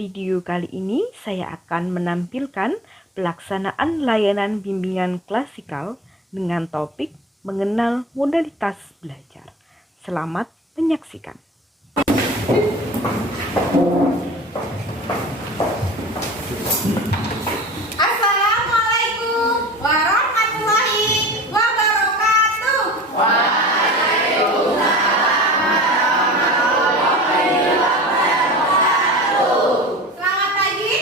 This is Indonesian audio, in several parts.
video kali ini saya akan menampilkan pelaksanaan layanan bimbingan klasikal dengan topik mengenal modalitas belajar. Selamat menyaksikan. Assalamualaikum warahmatullahi wabarakatuh. Selamat pagi.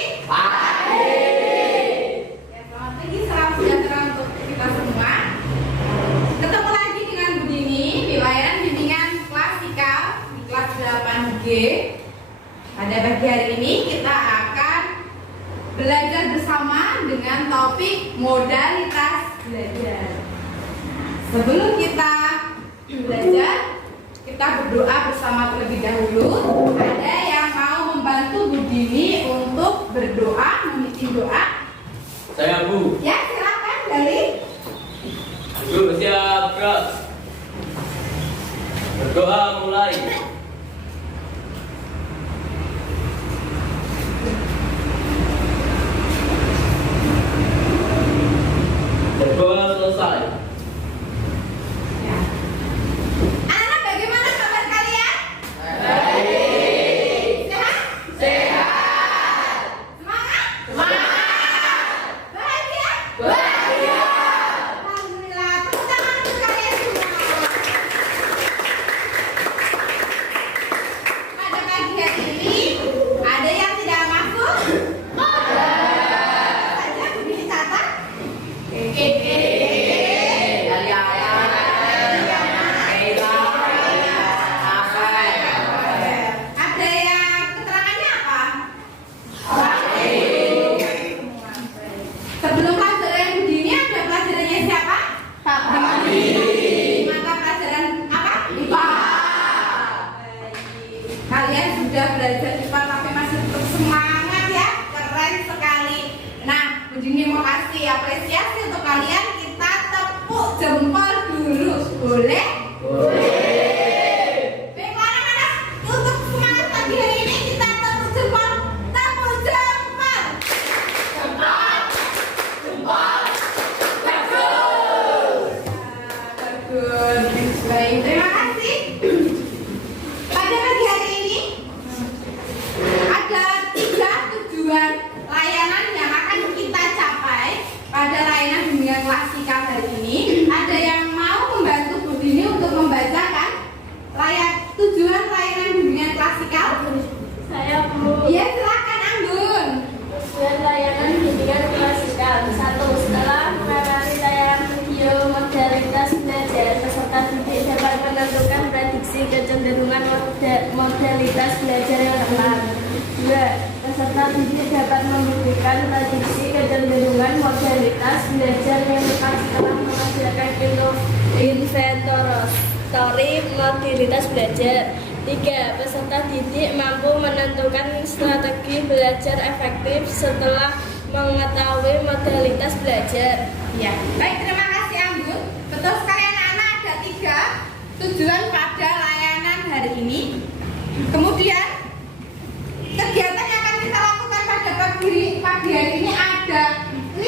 Ya, selamat pagi, salam sejahtera untuk kita semua. Ketemu lagi dengan Bu Dini di layanan bimbingan klasikal di kelas 8G. Pada pagi hari ini kita akan belajar bersama dengan topik modalitas belajar. Sebelum kita belajar, kita berdoa bersama terlebih dahulu. Ada yang mau membantu Bu Dini untuk berdoa, memimpin doa? Saya Bu. Ya, silakan dari. Bu siap gerak. Berdoa mulai. Berdoa selesai. Ya. Anak-anak, bagaimana kabar kalian? Baik. Sehat? Sehat. Semangat? Semangat. Bahagia? Bahagia. Alhamdulillah, tepuk tangan untuk kalian semua. Pada pagi hari ini, ada yang tidak masuk? Saja begini catat. Ada yang keterangannya apa? Sebelum pelajaran begini ada pelajarannya siapa? Pak. Maka pelajaran apa? IPA. Baik. Kalian sudah belajar IPA tapi masih tetap semangat ya. Keren sekali. Nah, begini mau kasih apresiasi untuk kalian. Kita tepuk jempol dulu. Boleh? Baiklah anak-anak, untuk semangat pagi hari ini kita tepuk jempol. Tepuk jempol. Bagus. Baik, terima kasih. Pada pagi hari ini ada 3 tujuan layanan yang akan kita capai pada layanan bimbingan klasikal hari ini. Ada yang mau membantu Bu Dini untuk membacakan tujuan layanan bimbingan klasikal? Saya Bu. Ya, silakan Anggun. Tujuan layanan bimbingan klasikal. 1. Setelah mengenali tayangan video modalitas belajar, peserta didik dapat menentukan prediksi kecenderungan modalitas belajar yang tepat. 2. Peserta didik dapat membuktikan prediksi kecenderungan modalitas belajar yang tepat setelah menghasilkan inventory modalitas belajar. 3. Peserta didik mampu menentukan strategi belajar efektif setelah mengetahui modalitas belajar. Ya, baik, terima kasih Anggun. Betul sekali anak-anak, ada 3 tujuan pada layanan hari ini. Kemudian kegiatan yang akan kita lakukan pada pagi hari ini ada 5.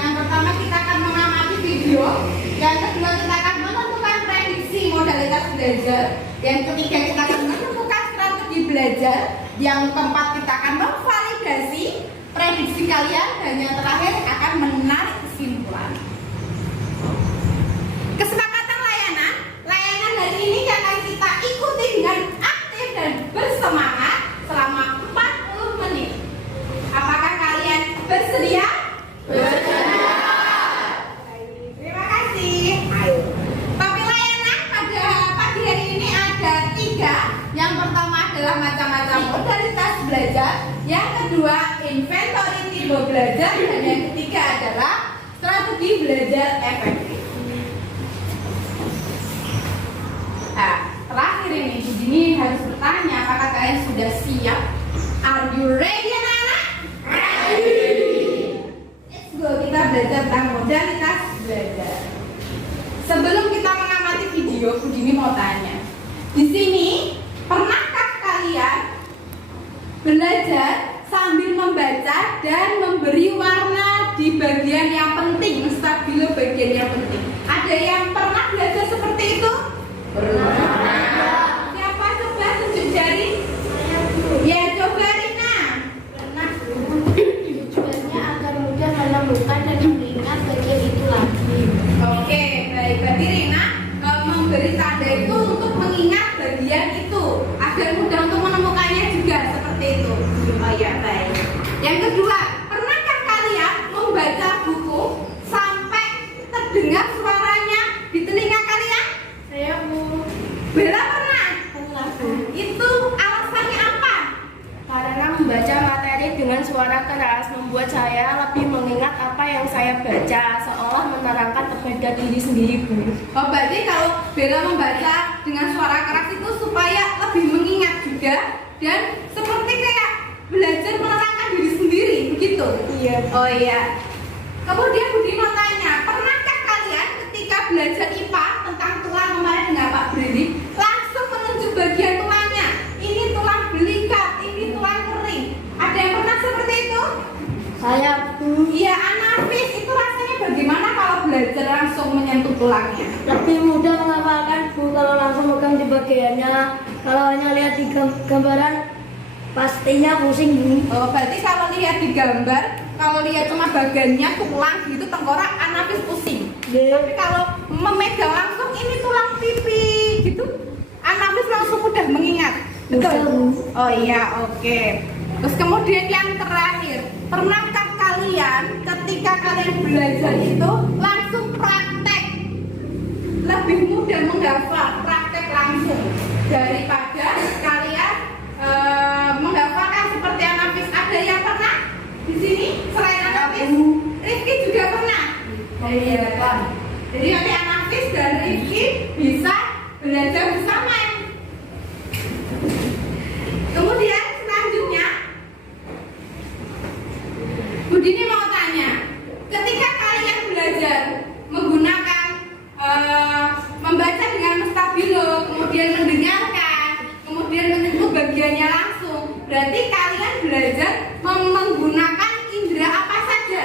Yang pertama kita akan mengamati video. Yang kedua kita akan menentukan prediksi modalitas belajar. Yang ketiga kita akan menentukan strategi belajar. Yang keempat kita akan memvalidasi prediksi kalian. Dan yang terakhir akan menarik kesimpulan. Kesepakatan layanan hari ini akan kita ikuti dengan aktif dan bersemangat selama 40 menit. Apakah kalian bersedia? Bersedia. Terima kasih. Ayo. Topik layanan pada pagi hari ini ada 3. Yang pertama adalah macam-macam modalitas belajar. Yang kedua inventory tipe belajar. Dan yang ketiga adalah strategi belajar efektif. Nah, terakhir ini Bu Dini harus bertanya, apakah kalian sudah siap? Are you ready anak-anak? Ready. Let's go, kita belajar tentang modalitas belajar. Sebelum kita mengamati video, Bu Dini mau tanya. Di sini, pernahkah kalian belajar sambil membaca dan memberi warna di bagian yang penting, stabilo bagian yang penting. Ada yang pernah belajar seperti itu? Pernah. Siapa coba tunjuk jari? Ya, coba Rina. Pernah. Tujuannya agar mudah menemukan dan mengingat bagian itu lagi. Oke, baik. Berarti Rina memberi tanda itu untuk mengingat bagian itu agar mudah untuk menemukannya juga seperti itu. Oh ya, baik. Yang kedua, pernahkah kalian membaca buku sampai terdengar suaranya di telinga kalian? Saya Bu. Bella pernah? Pernah Bu. Itu alasannya apa? Karena membaca materi dengan suara keras membuat saya lebih mengingat apa yang saya baca, seolah menerangkan kepada diri sendiri Bu. Oh, berarti kalau Bella membaca dengan suara keras itu supaya lebih mengingat juga dan seperti kayak belajar menerangkan diri sendiri, begitu? Iya. Oh iya. Kemudian Budi mau tanya, pernahkah kalian ketika belajar IPA tentang tulang kemarin dengan Pak Brili langsung menunjuk bagian tulangnya? Ini tulang belikat, ini tulang kering. Ada yang pernah seperti itu? Saya Bu. Iya, Anafis, itu rasanya bagaimana kalau belajar langsung menyentuh tulangnya? Lebih mudah menghafalkan Bu kalau langsung megang di bagiannya. Kalau hanya lihat di gambaran pastinya pusing Bu. Oh, berarti kalau lihat di gambar, kalau lihat cuma bagiannya tulang gitu, tengkorak, Anafis pusing. Tapi kalau memegang langsung ini tulang pipi gitu, Anafis langsung mudah mengingat. Betul? Oh iya, oke. Terus kemudian yang terakhir, pernahkah kalian ketika kalian belajar itu langsung praktek? Lebih mudah menghafal praktek langsung daripada kalian menghafalkan seperti Anafis. Ada yang pernah di sini selain Anafis? Rifki juga pernah. Iya kan. Jadi nanti Anafis dan Rifki bisa belajar bersama. Kemudian selanjutnya, Budini mau tanya, ketika kalian belajar menggunakan membaca dengan stabilo, kemudian mendengarkan, kemudian menyentuh bagiannya langsung, berarti kalian belajar menggunakan indera apa saja?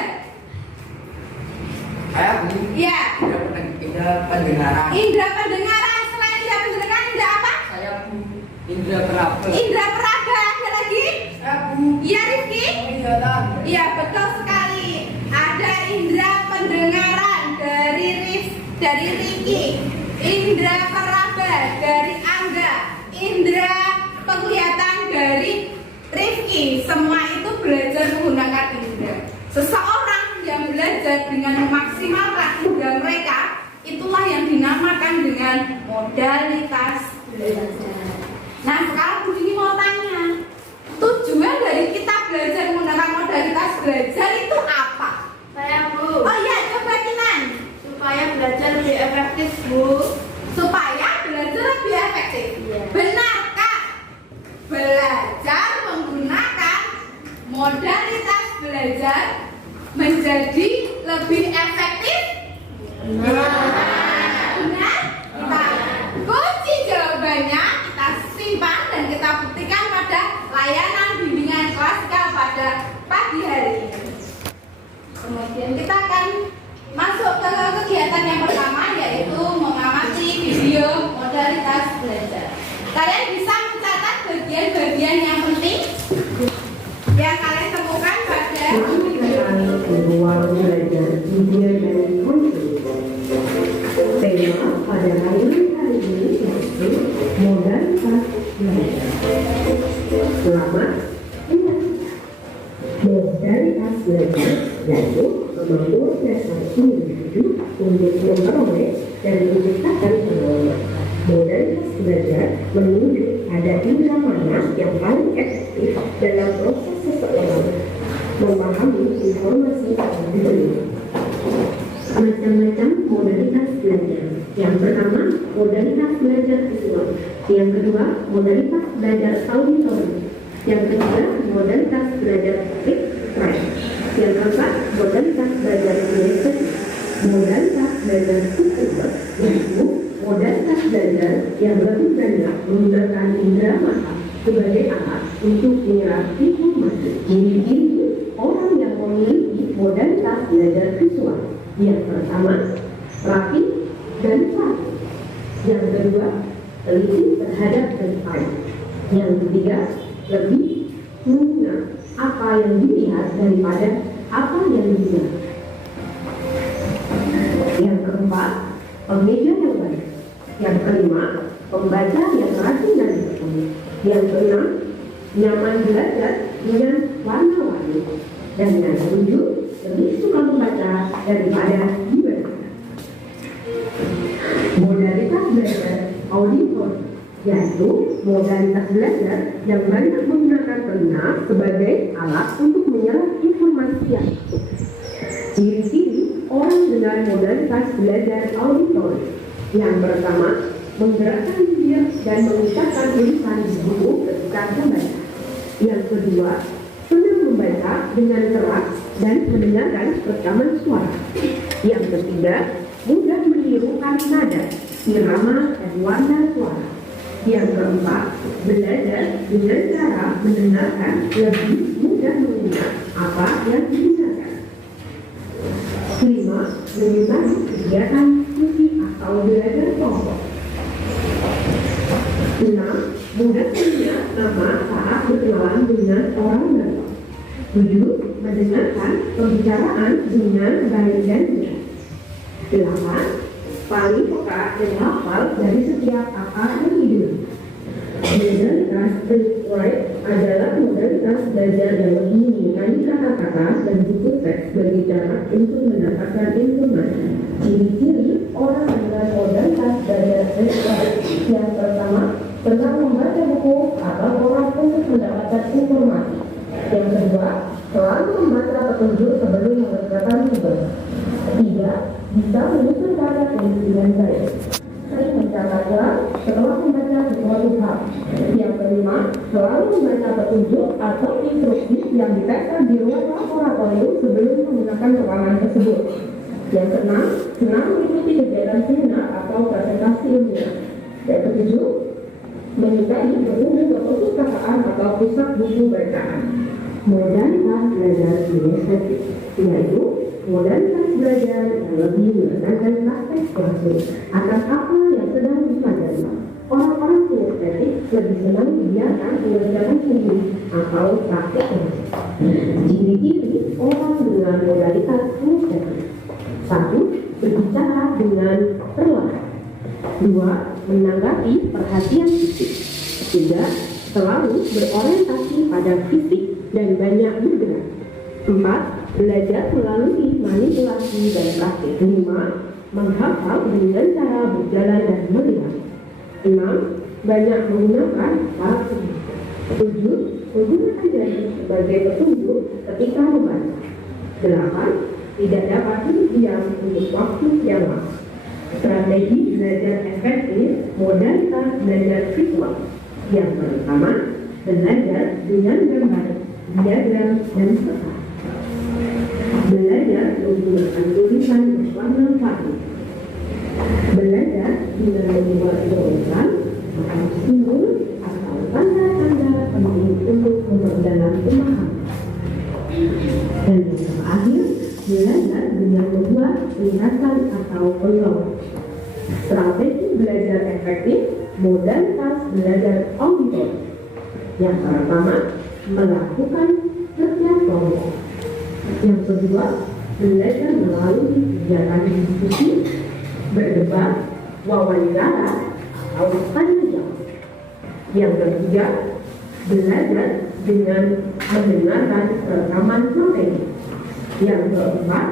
Saya Bu. Ya. Indra pendengaran. Indra pendengaran, selain indra pendengaran, indra apa? Saya Bu. Indra peraba. Indra peraba, ada lagi? Saya Bu. Iya Rifki? Iya, betul sekali. Ada indra pendengaran dari Rifki, indra peraba dari Angga, indra penglihatan dari Rifki. Semua itu belajar menggunakan indra. Seseorang yang belajar dengan memaksimalkan indra mereka, itulah yang dinamakan dengan modalitas belajar. Nah, sekarang Bu Dini mau tanya, tujuan dari kita belajar menggunakan modalitas belajar itu apa? Saya Bu. Oh iya, coba Kinan. Supaya belajar lebih efektif Bu. Supaya belajar lebih efektif. Iya. Benar Kak? Belajar menggunakan modalitas belajar menjadi lebih efektif. Benar? Kita kunci jawabannya kita simpan dan kita buktikan pada layanan bimbingan klasikal pada pagi hari ini. Kemudian kita akan masuk ke kegiatan yang pertama, yaitu mengamati video modalitas belajar. Kalian bisa mencatat bagian-bagian yang penting yang kalian temukan pada ruang belajar media dan konten. Tema pada layanan kali ini yaitu modalitas belajar. Selamat menyaksikan. Modalitas belajar yaitu kemampuan dasar individu untuk memperoleh dan menciptakan pengalaman. Modalitas belajar menunjuk ada indera mana yang paling efektif dalam proses seseorang memahami informasi yang diberi. Macam-macam modalitas belajar. Yang pertama, modalitas belajar visual. Yang kedua, modalitas belajar auditori. Yang ketiga, modalitas belajar speech. Yang keempat, modalitas belajar kinestetik. Modalitas belajar subjektif yaitu modalitas belajar yang lebih banyak menggunakan indera mata sebagai alat untuk menyerap informasi. Ciri-ciri orang yang memiliki modalitas belajar visual. Yang pertama, rapi dan patuh. Yang kedua, teliti terhadap desain. Yang ketiga, lebih mengenal apa yang dilihat daripada apa yang didengar. Yang keempat, pembaca yang baik. Yang kelima, pembaca yang rajin dan bertemu. Yang keenam, nyaman belajar dengan warna-warni. Dan yang ketujuh, lebih suka membaca daripada dibaca. Modalitas belajar auditori, yaitu modalitas belajar yang banyak menggunakan telinga sebagai alat untuk menyerap informasi yang utuh. Ciri-ciri orang dengan modalitas belajar auditori. Yang pertama, menggerakkan bibir dan mengucapkan tulisan di buku ketika membaca. Yang kedua, senang membaca dengan keras dan mendengarkan rekaman suara. Yang ketiga, mudah menirukan nada, irama, dan warna suara. Yang keempat, belajar dengan cara mendengarkan lebih mudah mengingat apa yang didengarkan. Kelima, menyukai kegiatan diskusi atau belajar kelompok. 6. Mudah mengingat nama saat berkenalan dengan orang baru. 7. Mendengarkan pembicaraan dengan baik dan jelas. 8. Paling peka dan hafal dari setiap apa yang didengar. Modalitas Read adalah modalitas belajar yang lebih mengenai kata-kata dan buku teks sebagai cara untuk mendapatkan informasi. Ciri-ciri orang dengan modalitas belajar Read. Yang pertama, senang membaca buku atau orang untuk mendapatkan informasi. Yang kedua, selalu membaca petunjuk sebelum mengerjakan tugas. Ketiga, bisa menyusun kata dengan baik. Sering mencatatnya setelah membaca sesuatu hal. Yang kelima, selalu membaca petunjuk atau instruksi yang ditekan di ruang laboratorium sebelum menggunakan rekaman tersebut. Yang keenam, senang mengikuti kegiatan seminar atau presentasi ilmiah. Yang ketujuh, menyukai berkunjung ke perpustakaan atau pusat buku bacaan. Modalitas belajar kinestetik, yaitu modalitas belajar yang lebih menekankan praktek langsung atas apa yang sedang dipelajari. Orang-orang kinestetik lebih senang dibiarkan mengerjakan sendiri atau praktek langsung. Ciri-ciri orang dengan modalitas kinestetik. 1. Berbicara dengan perlahan. 2. Menanggapi perhatian fisik. 3. Selalu berorientasi pada fisik dan banyak bergerak. 4. Belajar melalui manipulasi dan praktik. 5. Menghafal dengan cara berjalan dan melihat. 6. Banyak menggunakan alat tulis. 7. Menggunakan jari sebagai petunjuk ketika membaca. 8. Tidak dapat diam untuk waktu yang lama. Strategi belajar efektif modalitas belajar visual. Yang pertama, belajar dengan gambar, diagram, dan peta. Belajar menggunakan tulisan berwarna-warni. Belajar dengan membuat tulisan atau simbol atau tanda-tanda penting untuk memperdalam pemahaman. Dan yang terakhir, belajar dengan membuat penjelasan atau peluang. Strategi belajar efektif modalitas belajar auditori. Yang pertama, melakukan kerja kelompok. Yang kedua, belajar melalui kegiatan diskusi, berdebat, wawancara, atau tanya jawab. Yang ketiga, belajar dengan mendengarkan rekaman materi. Yang keempat,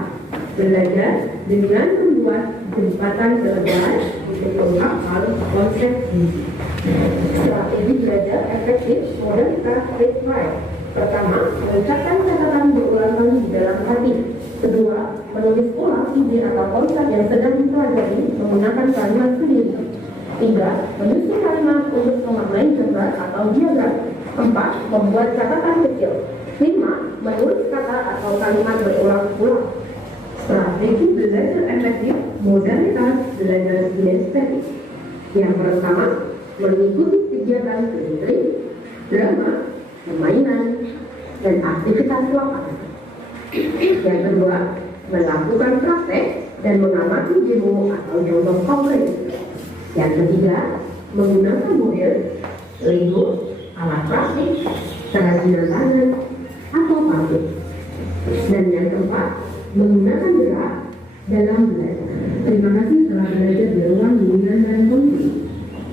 belajar dengan membuat jembatan kelembaran untuk menghafal konsep gizi. Strategi belajar efektif modalitas Read. Pertama, mengucapkan catatan berulang kali di dalam hati. Kedua, menulis ulang ide atau konsep yang sedang dipelajari menggunakan kalimat sendiri. 3. Menyusun kalimat untuk memaknai gambar atau diagram. 4. Membuat catatan kecil. 5. Menulis kata atau kalimat berulang-ulang. Strategi belajar efektif modalitas belajar kinestetik. Yang pertama, mengikuti kegiatan skripsi, drama, permainan, dan aktivitas lokal. Yang kedua, melakukan praktek dan mengamati demo atau contoh konkret. Yang ketiga, menggunakan model, Lego, alat praktik, kerajinan tangan, atau pabrik. Dan yang keempat, menggunakan gerak dalam belajar. Terima kasih telah belajar di ruang bimbingan dan konseling.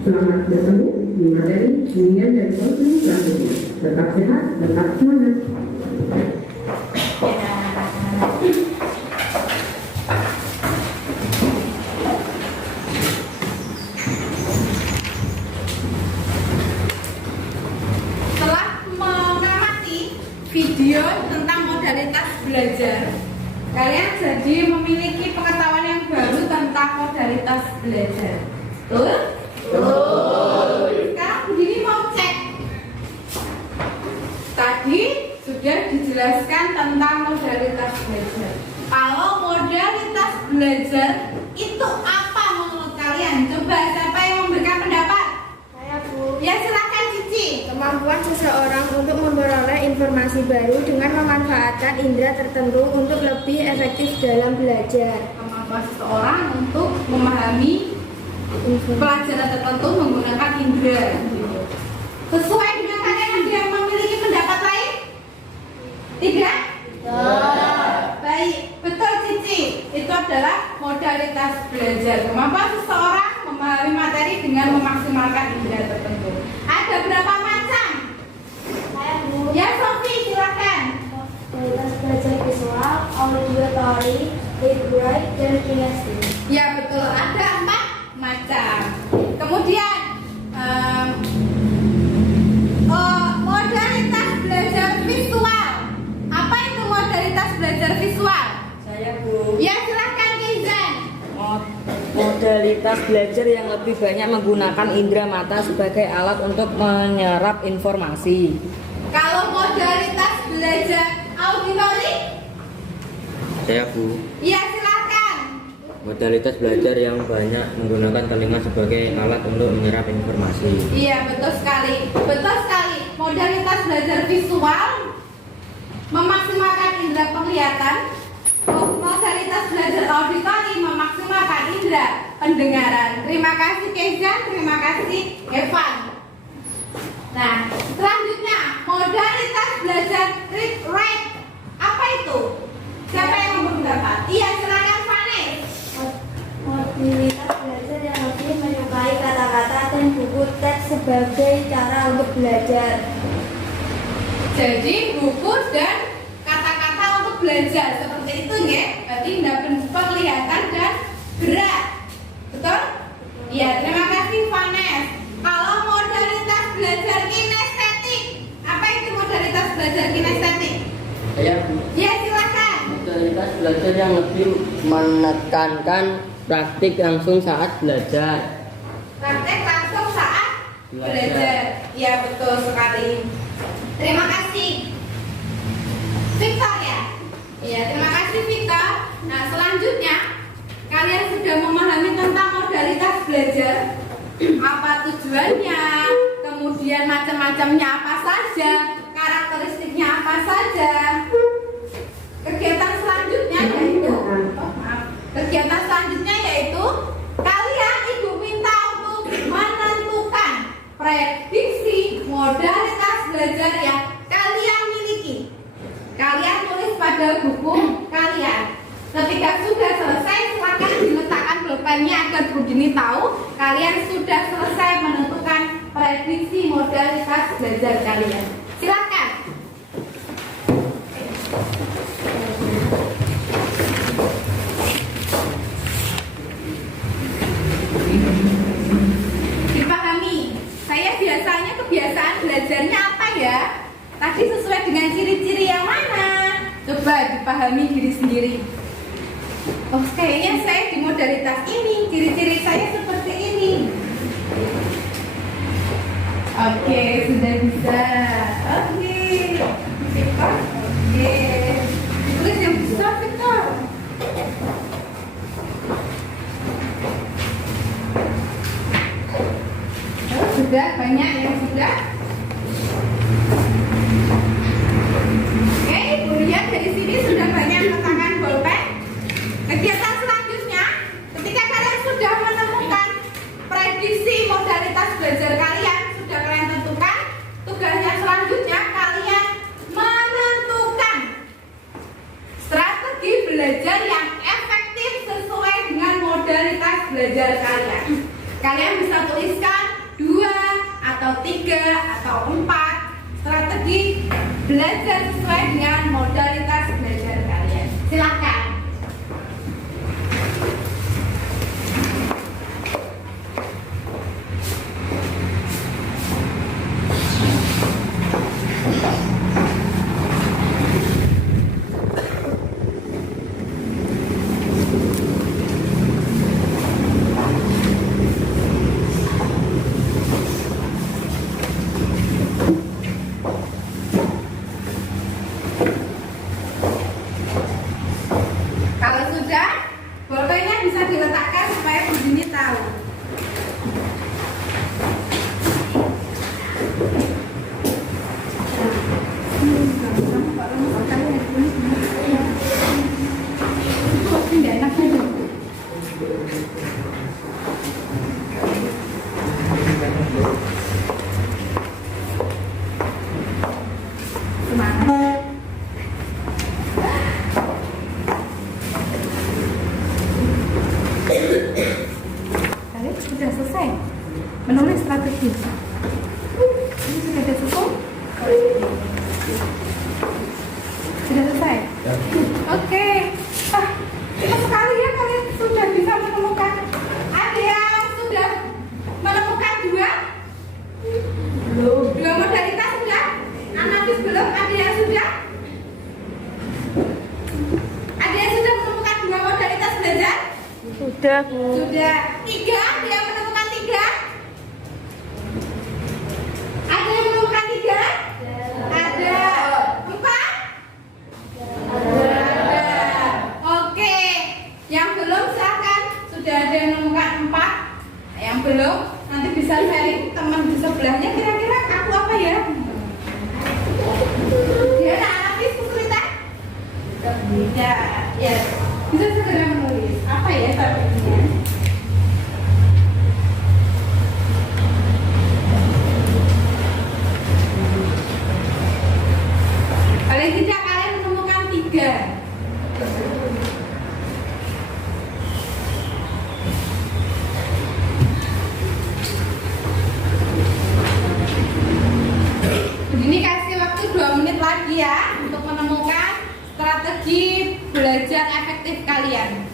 Selamat bertemu di materi bimbingan dan konseling selanjutnya. Tetap sehat, tetap semangat. Setelah mengamati video tentang modalitas belajar, kalian jadi memiliki pengetahuan yang baru tentang modalitas belajar. Betul? Betul. Sekarang begini mau cek. Tadi sudah dijelaskan tentang modalitas belajar. Kalau modalitas belajar itu apa menurut kalian? Coba siapa yang memberikan pendapat? Saya, Bu. Ya silakan Cici. Kemampuan seseorang untuk memperoleh informasi baru dengan memanfaatkan indera tertentu untuk lebih efektif dalam belajar. Kemampuan seseorang untuk memahami pelajaran tertentu menggunakan indera. Sesuai dengan kalian ada yang memiliki pendapat lain? Tidak? Baik, betul Cici. Itu adalah modalitas belajar. Kemampuan seseorang memahami materi dengan memaksimalkan indera tertentu. Ada berapa macam? Saya, Bu. Ya Sofi, silakan. Modalitas belajar visual, auditory, read write, dan kinestetik. Ya betul, ada 4 macam. Kemudian modalitas belajar visual. Apa itu modalitas belajar visual? Saya, Bu. Ya silakan Keizan. Modalitas belajar yang lebih banyak menggunakan indera mata sebagai alat untuk menyerap informasi. Kalau modalitas belajar auditory? Saya, Bu. Ya silakan. Modalitas belajar yang banyak menggunakan telinga sebagai alat untuk menyerap informasi. Iya betul sekali. Betul sekali. Modalitas belajar visual memaksimalkan indera penglihatan. Modalitas belajar auditory memaksimalkan indera pendengaran. Terima kasih Keizan, terima kasih Evan. Nah, selanjutnya modalitas belajar read write. Apa itu? Siapa yang mau berpendapat? Iya, silakan Vanes. Modalitas belajar yang lebih menyukai kata-kata dan buku teks sebagai cara untuk belajar. Jadi buku dan kata-kata untuk belajar seperti itu ya. Berarti penglihatan dan gerak. Betul? Iya, terima kasih Vanes. Kalau modalitas belajar kinestetik, apa itu modalitas belajar kinestetik? Saya, Bu. Ya silakan. Modalitas belajar yang lebih menekankan praktik langsung saat belajar. Praktek langsung saat belajar. Ya betul sekali. Terima kasih Victor ya. Iya terima kasih Victor. Nah selanjutnya kalian sudah memahami tentang modalitas belajar. Apa tujuannya? Kemudian macam-macamnya apa saja? Karakteristiknya apa saja? Kegiatan selanjutnya yaitu kegiatan selanjutnya yaitu kalian ibu minta untuk menentukan prediksi modalitas belajar yang kalian miliki. Kalian tulis pada buku kalian. Ketika sudah selesai silakan diletakkan pulpennya agar Bu Dini tahu kalian sudah selesai menentukan prediksi modalitas belajar kalian. Silakan. Dipahami. Saya biasanya kebiasaan belajarnya apa ya? Tadi sesuai dengan ciri-ciri yang mana? Coba dipahami diri sendiri. Oh, kayaknya saya di modalitas ini, ciri-ciri saya seperti ini. Oke, sudah bisa. Oke, Victor. Oke, tulis yang besar Victor. Oh, sudah banyak yang sudah. di sini sudah banyak letakkan bolpen. Kegiatan selanjutnya, ketika kalian sudah menemukan prediksi modalitas belajar kalian, sudah kalian tentukan, tugasnya selanjutnya kalian menentukan strategi belajar yang efektif sesuai dengan modalitas belajar kalian. Kalian bisa tuliskan 2 atau 3 atau 4 strategi belajar sesuai dengan modalitas belajar kalian. Silakan. Kalau sudah, bolpennya bisa diletakkan supaya Bu Dini tahu. Semangat. Kalian sudah selesai menulis strategi. Ini sudah selesai? Sudah selesai? Oke. Cepat sekali ya kalian sudah bisa menemukan. Ada yang sudah menemukan 2? Belum modalitas sudah? Analisis belum? Ada yang sudah? Ada yang sudah menemukan 2 modalitas belajar? Sudah, Bu. Sudah. 3, ada yang menemukan 3? Ada yang menemukan 3? Ada. 4? Ada. Oke. Yang belum silakan. Sudah ada yang menemukan 4? Yang belum nanti bisa sharing teman di sebelahnya, kira-kira aku apa ya? Dia analisis kesulitan? Tidak. Ya. Bisa segera menulis. Apa ya strateginya? Paling tidak kalian menemukan 3. Begini kasih waktu 2 menit lagi ya untuk menemukan strategi belajar efektif kalian.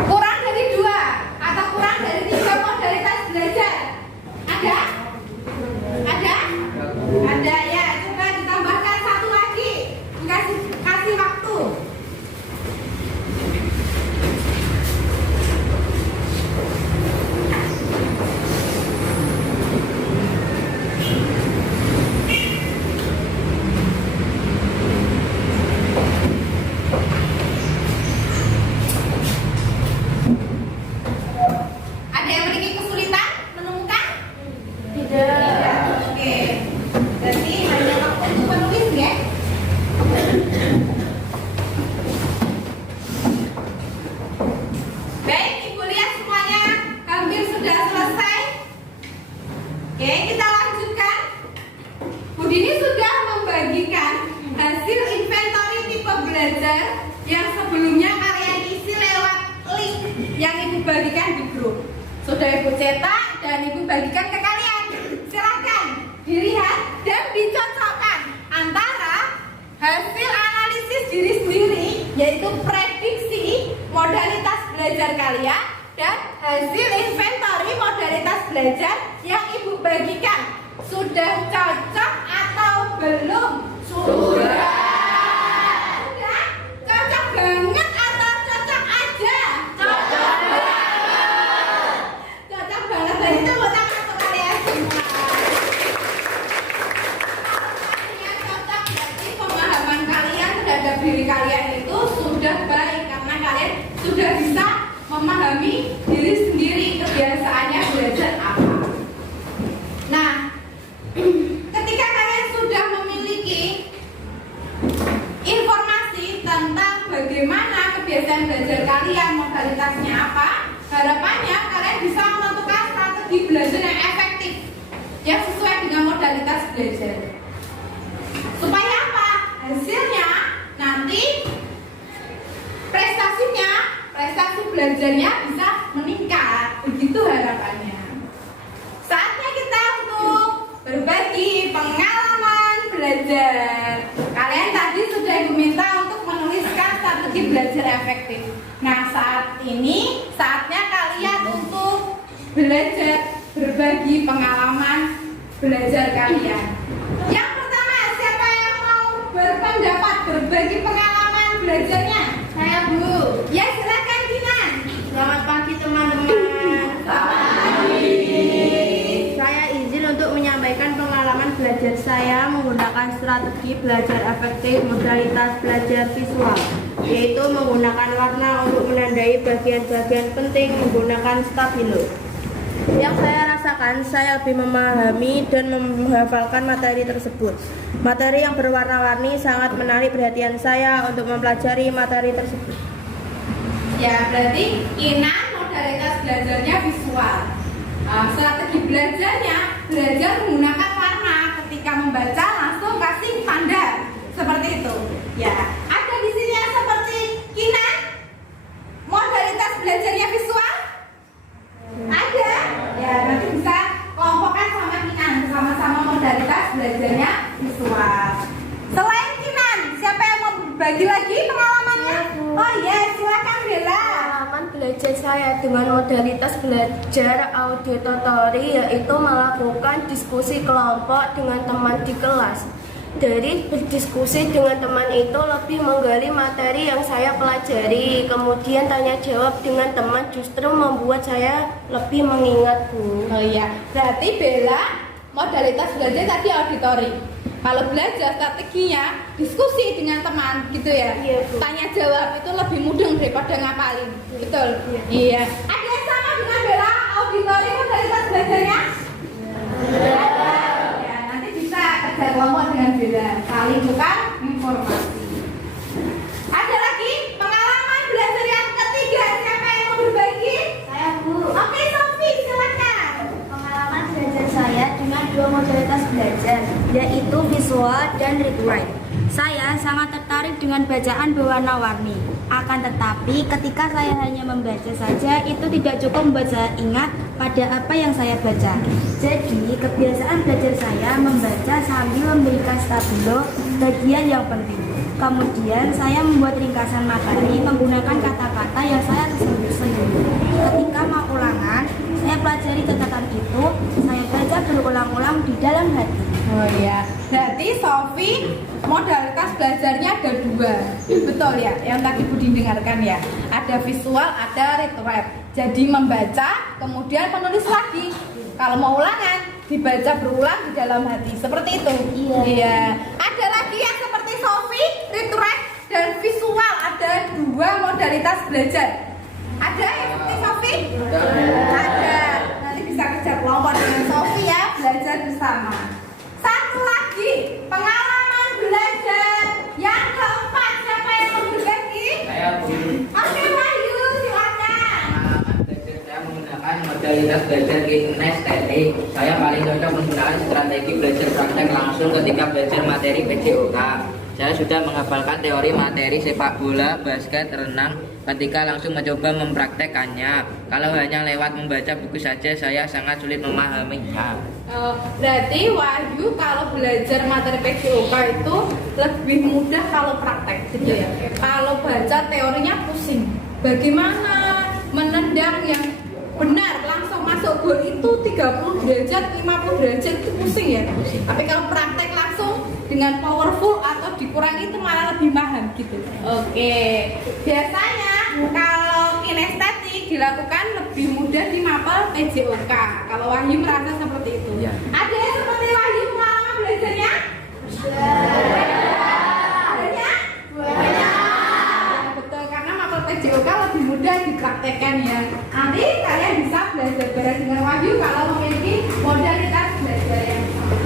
Kurang dari 2 atau kurang dari 3 modalitas belajar? Ada? Ada? Ada ya, coba ditambahkan 1 lagi. Kasih waktu. Ada yang memiliki kesulitan menemukan? Tidak. Oke. Berarti hanya waktu untuk menulis ya. Baik, Ibu lihat semuanya hampir sudah selesai. Oke, kita lanjutkan. Bu Dini sudah membagikan hasil inventory tipe belajar yang sebelumnya kalian isi lewat link yang Ibu bagikan di grup. Sudah Ibu cetak dan Ibu bagikan ke kalian. Silakan dilihat dan dicocokkan antara hasil analisis diri sendiri, yaitu prediksi modal kalian dan hasil inventory modalitas belajar yang Ibu bagikan. Sudah cocok atau belum? Sudah. Sudah? Cocok banget atau cocok aja? Cocok banget. Cocok banget. Dan itu buat aku kalian semua. Kalau cocok berarti pemahaman kalian terhadap diri kalian itu sudah baik karena kalian sudah bisa memahami diri sendiri kebiasaannya belajar apa. Nah, ketika kalian sudah memiliki informasi tentang bagaimana kebiasaan belajar kalian, modalitasnya apa, harapannya kalian bisa menentukan strategi belajar yang efektif yang sesuai dengan modalitas belajar. Supaya apa? Hasilnya nanti prestasi belajarnya bisa meningkat. Begitu harapannya. Saatnya kita untuk berbagi pengalaman belajar. Kalian tadi sudah diminta untuk menuliskan strategi belajar efektif. Nah, saat ini saatnya kalian untuk belajar, berbagi pengalaman belajar kalian. Yang pertama, siapa yang mau berpendapat berbagi pengalaman belajarnya? Saya, Bu. Ya, silakan Kinan. Selamat pagi teman-teman. Saya izin untuk menyampaikan pengalaman belajar saya menggunakan strategi belajar efektif modalitas belajar visual, yaitu menggunakan warna untuk menandai bagian-bagian penting menggunakan stabilo. Yang saya rasakan, saya lebih memahami dan menghafalkan materi tersebut. Materi yang berwarna-warni sangat menarik perhatian saya untuk mempelajari materi tersebut. Ya, berarti Kinan modalitas belajarnya visual. Strategi belajarnya belajar menggunakan warna. Ketika membaca langsung kasih tanda seperti itu. Ya, ada di sini yang seperti Kinan modalitas belajarnya visual. Ada? Ya, nanti bisa kelompokkan sama Kinan, sama-sama modalitas belajarnya visual. Selain Kinan, siapa yang mau berbagi lagi pengalamannya? Oh iya, silakan Bella. Pengalaman belajar saya dengan modalitas belajar auditory yaitu melakukan diskusi kelompok dengan teman di kelas. Dari berdiskusi dengan teman itu lebih menggali materi yang saya pelajari. Kemudian tanya jawab dengan teman justru membuat saya lebih mengingat, Bu. Oh iya, berarti Bella modalitas belajar tadi auditori. Kalau belajar strateginya diskusi dengan teman gitu ya. Iya, Bu. Tanya jawab itu lebih mudah daripada ngapalin. Betul. Iya. Ada yang sama dengan Bella auditori modalitas belajarnya? Ada. Ya, nanti bisa kerja kelompok dengan Bella, saling tukar informasi. Ada lagi pengalaman belajar yang ketiga, siapa yang mau berbagi? Saya, Bu. Oke, Sofi, silakan. Pengalaman belajar saya dengan dua modalitas belajar, yaitu visual dan read write. Saya sangat tertarik dengan bacaan berwarna-warni. Akan tetapi ketika saya hanya membaca saja, itu tidak cukup membuat saya ingat pada apa yang saya baca. Jadi kebiasaan belajar saya membaca sambil memberikan stabilo bagian yang penting. Kemudian saya membuat ringkasan materi menggunakan kata-kata yang saya sendiri. Ketika mau ulangan, saya pelajari catatan itu, saya baca berulang-ulang di dalam hati. Oh iya, berarti Sofi modalitas belajarnya ada dua, betul ya? Yang tadi Budi dengarkan ya, ada visual, ada read write. Jadi membaca, kemudian menulis lagi. Kalau mau ulangan, dibaca berulang di dalam hati, seperti itu. Iya. Ada lagi yang seperti Sofi, read write dan visual, ada dua modalitas belajar. Ada yang seperti Sofi? Ada. Nanti bisa kerja kelompok dengan Sofi ya, belajar bersama. Satu lagi, pengalaman belajar yang keempat, siapa yang mau berbagi? Saya, Bu. Oke, Wahyu, silakan. Pengalaman belajar saya menggunakan modalitas belajar kinestetik. Saya paling cocok menggunakan strategi belajar praktek langsung ketika belajar materi PJOK. Saya sudah menghafalkan teori materi sepak bola, basket, renang ketika langsung mencoba mempraktekannya. Kalau hanya lewat membaca buku saja, saya sangat sulit memahaminya. Berarti Wahyu kalau belajar materi PJOK itu lebih mudah kalau praktek gitu ya. Kalau baca teorinya pusing. Bagaimana nendang yang benar langsung masuk gol itu 30 derajat, 50 derajat itu pusing ya. Tapi kalau praktek langsung dengan powerful atau dikurangi itu malah lebih mahal gitu. Oke. Biasanya kalau kinestetik dilakukan lebih mudah di mapel PJOK. Kalau Wahyu merasa seperti itu. Ya. Ada yang seperti Wahyu pengalaman belajarnya? Banyak. Betul, karena mapel PJOK lebih mudah dipraktekkan ya. Nanti kalian bisa belajar bareng dengan Wahyu kalau memiliki modalitas belajar yang sama.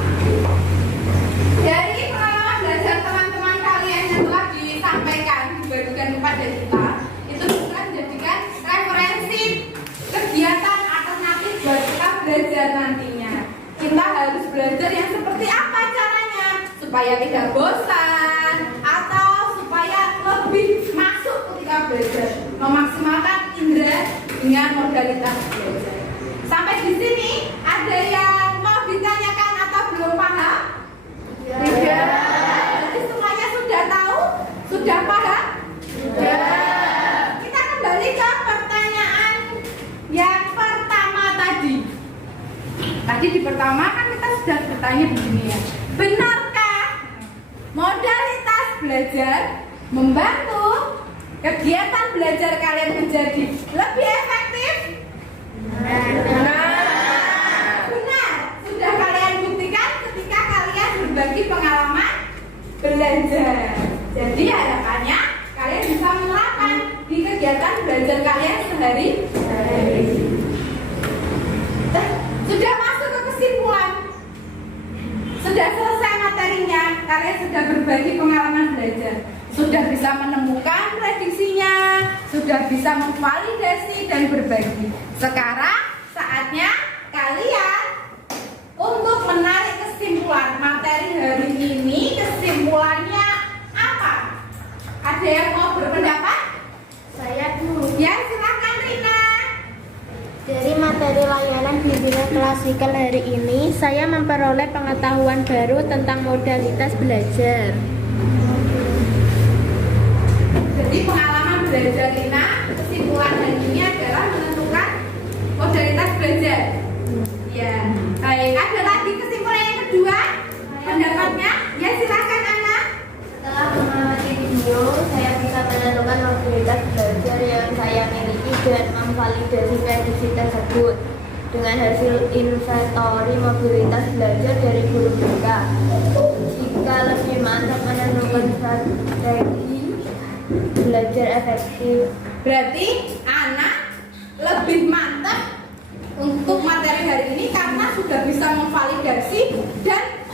Dari pengalaman belajar teman-teman kalian yang telah disampaikan dibagikan kepada kita, itu bisa menjadikan referensi kegiatan alternatif buat kita belajar nantinya. Kita harus belajar yang seperti apa caranya supaya tidak bosan atau supaya lebih masuk ketika belajar, memaksimalkan indera dengan modalitas belajar. Sampai di sini ada yang mau ditanyakan atau belum paham? Tidak. Jadi semuanya sudah tahu? Sudah paham? Sudah. Kita kembali ke pertanyaan yang pertama tadi. Tadi di pertama kan kita sudah bertanya begini ya. Benarkah modalitas belajar membantu kegiatan belajar kalian menjadi lebih efektif? Benar. Sudah kalian buktikan ketika kalian berbagi pengalaman belajar. Jadi harapannya kalian bisa menerapkan di kegiatan belajar kalian sehari-hari. Sudah masuk ke kesimpulan. Sudah selesai materinya, kalian sudah berbagi pengalaman belajar. Sudah bisa menemukan prediksinya, sudah bisa memvalidasi dan berbagi. Sekarang saatnya kalian untuk menarik kesimpulan materi hari ini. Kesimpulannya apa? Ada yang mau berpendapat? Saya dulu. Ya, silakan Rina. Dari materi layanan bimbingan klasikal hari ini, saya memperoleh pengetahuan baru tentang modalitas belajar. Jadi pengalaman belajar Rina, kesimpulan hari ini adalah menentukan modalitas belajar. Ya, baik. Ada lagi kesimpulan yang kedua? Pendapatnya? Ya, silakan Ana. Setelah mengamati video, saya bisa menentukan modalitas belajar yang saya miliki dan memvalidasi prediksi tersebut dengan hasil inventory mobilitas belajar dari guru BK. Jika lebih mantap menentukan strategi belajar efektif. Berarti anak lebih mantap untuk materi hari ini karena sudah bisa memvalidasi dan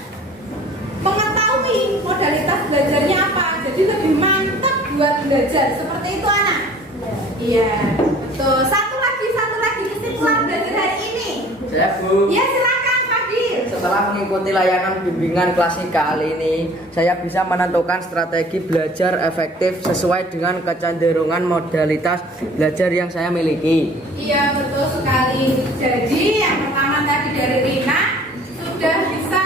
mengetahui modalitas belajarnya apa. Jadi lebih mantap buat belajar. Seperti itu anak? Iya, betul. Satu lagi kesimpulan belajar hari ini. Saya Bu. Ya, silakan Fadil. Setelah mengikuti layanan bimbingan klasikal ini, saya bisa menentukan strategi belajar efektif sesuai dengan kecenderungan modalitas belajar yang saya miliki. Iya, betul sekali. Jadi yang pertama tadi dari Rina sudah bisa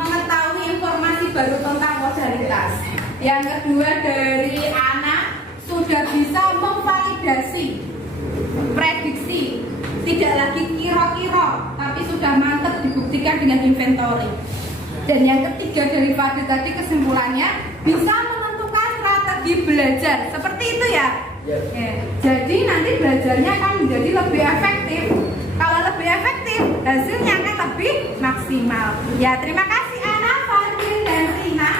mengetahui informasi baru tentang modalitas. Yang kedua dari Ana sudah bisa memvalidasi prediksi, tidak lagi kira-kira, tapi sudah mantap dibuktikan dengan inventory. Dan yang ketiga dari Fadil tadi kesimpulannya bisa menentukan strategi belajar. Seperti itu ya? Oke. Jadi nanti belajarnya akan menjadi lebih efektif. Kalau lebih efektif, hasilnya akan lebih maksimal. Ya, terima kasih Ana, Fadil, dan Rina.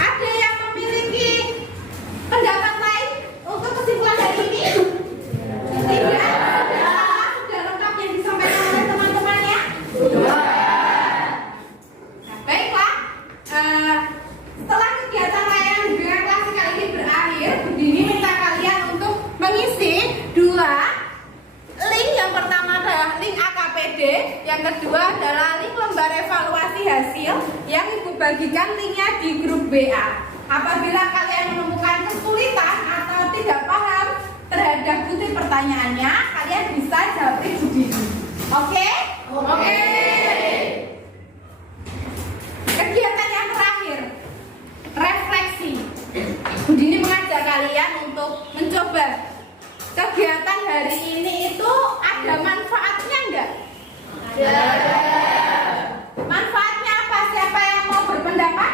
Ada yang memiliki pendapat lain untuk kesimpulan hari ini? Tidak? Sudah lengkap yang disampaikan oleh teman-temannya? Nah, baiklah. Setelah kegiatan layanan bimbingan klasikal ini berakhir, Budini minta kalian untuk mengisi dua link. Yang pertama adalah link AKPD, yang kedua adalah link lembar evaluasi hasil yang Ibu bagikan linknya di grup WA. Apabila kalian menemukan kesulitan atau tidak paham terhadap butir pertanyaannya, kalian bisa japri Budini. Oke? Oke. Kegiatan yang terakhir, refleksi. Budini mengajak kalian untuk mencoba kegiatan hari ini itu ada manfaatnya enggak? Manfaatnya apa? Siapa yang mau berpendapat?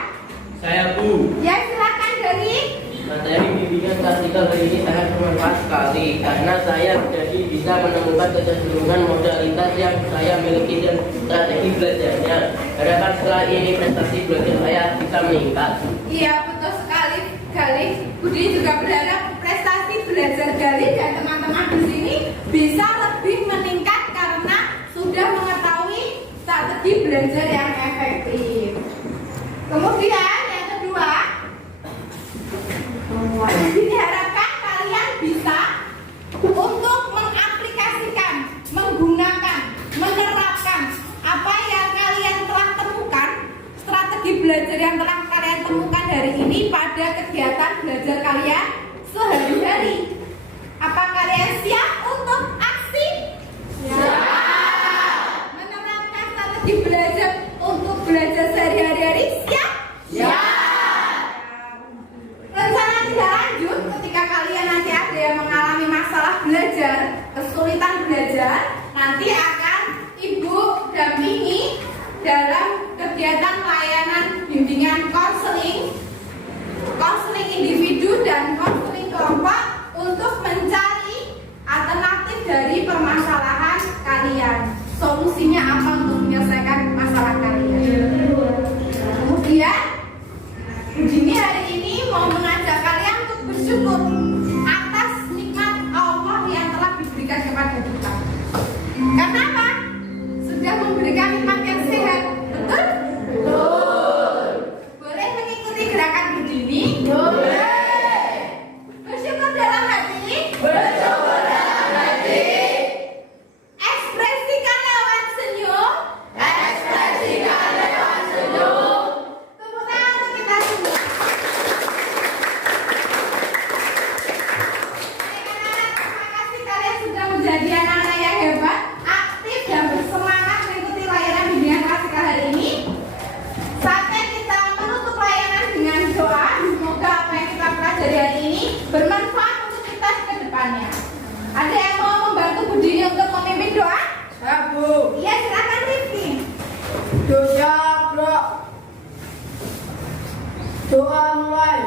Saya Bu. Ya silakan dari. Materi bimbingan klasikal hari ini sangat bermanfaat sekali karena saya jadi bisa menemukan kecenderungan modalitas yang saya miliki dan strategi belajarnya. Harapan setelah ini prestasi belajar saya bisa meningkat. Iya betul sekali, Galih. Budi juga berharap prestasi belajar Galih dan teman-teman di sini bisa lebih meningkat karena sudah mengetahui strategi belajar yang efektif. Kemudian yang kedua, diharapkan kalian bisa untuk mengaplikasikan, menggunakan, menerapkan apa yang kalian telah temukan, strategi belajar yang telah kalian temukan hari ini pada kegiatan belajar kalian sehari-hari. Apa kalian siap untuk aksi? Siap. Menerapkan strategi belajar untuk belajar sehari-hari? Siap? Siap. Rencana tidak lanjut ketika kalian nanti ada yang mengalami masalah belajar, kesulitan belajar, nanti akan Ibu dampingi dalam kegiatan layanan bimbingan konseling individu dan konseling kelompok untuk mencari alternatif dari permasalahan kalian. Solusinya apa untuk menyelesaikan masalah kalian? Kemudian Budi hari ini mau mengajak kalian untuk bersyukur atas nikmat Allah yang telah diberikan kepada kita. Karena apa? Sudah memberikan nikmat yang sehat. Betul? Betul. Boleh mengikuti gerakan Budi ini? Boleh. Bersyukur dalam hati? Bersyukur dalam hati. Ekspresikan lewat senyum. Ekspresikan lewat senyum. Tepuk tangan untuk kita semua. Anak-anak, terima kasih kalian sudah menjadi anak-anak yang hebat, aktif dan bersemangat mengikuti layanan bimbingan klasikal hari ini. Saatnya kita menutup layanan dengan doa. Semoga apa yang kita pelajari hari ini bermanfaat untuk kita ke depannya. Ada yang mau membantu Budi untuk memimpin doa? Ya Bu. Iya, silakan Rifki. Doa bro. Doa mulai.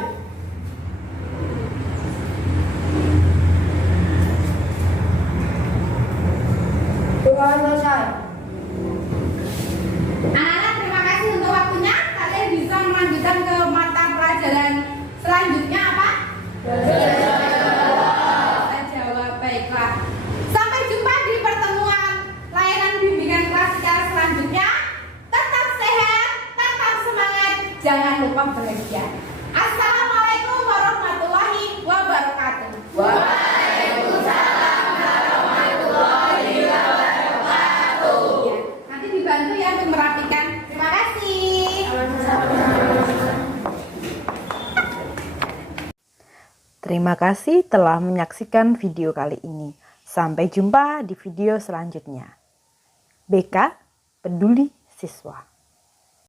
Doa selesai. Anak-anak, terima kasih untuk waktunya. Kalian bisa melanjutkan ke mata pelajaran selanjutnya apa? Bahasa Jawa. Baiklah. Sampai jumpa di pertemuan layanan bimbingan klasikal selanjutnya. Tetap sehat, tetap semangat, jangan lupa bahagia. Assalamualaikum warahmatullahi wabarakatuh. Waalaikumsalam warahmatullahi wabarakatuh. Ya, nanti dibantu ya untuk merapikan. Terima kasih. Terima kasih telah menyaksikan video kali ini. Sampai jumpa di video selanjutnya. BK Peduli Siswa.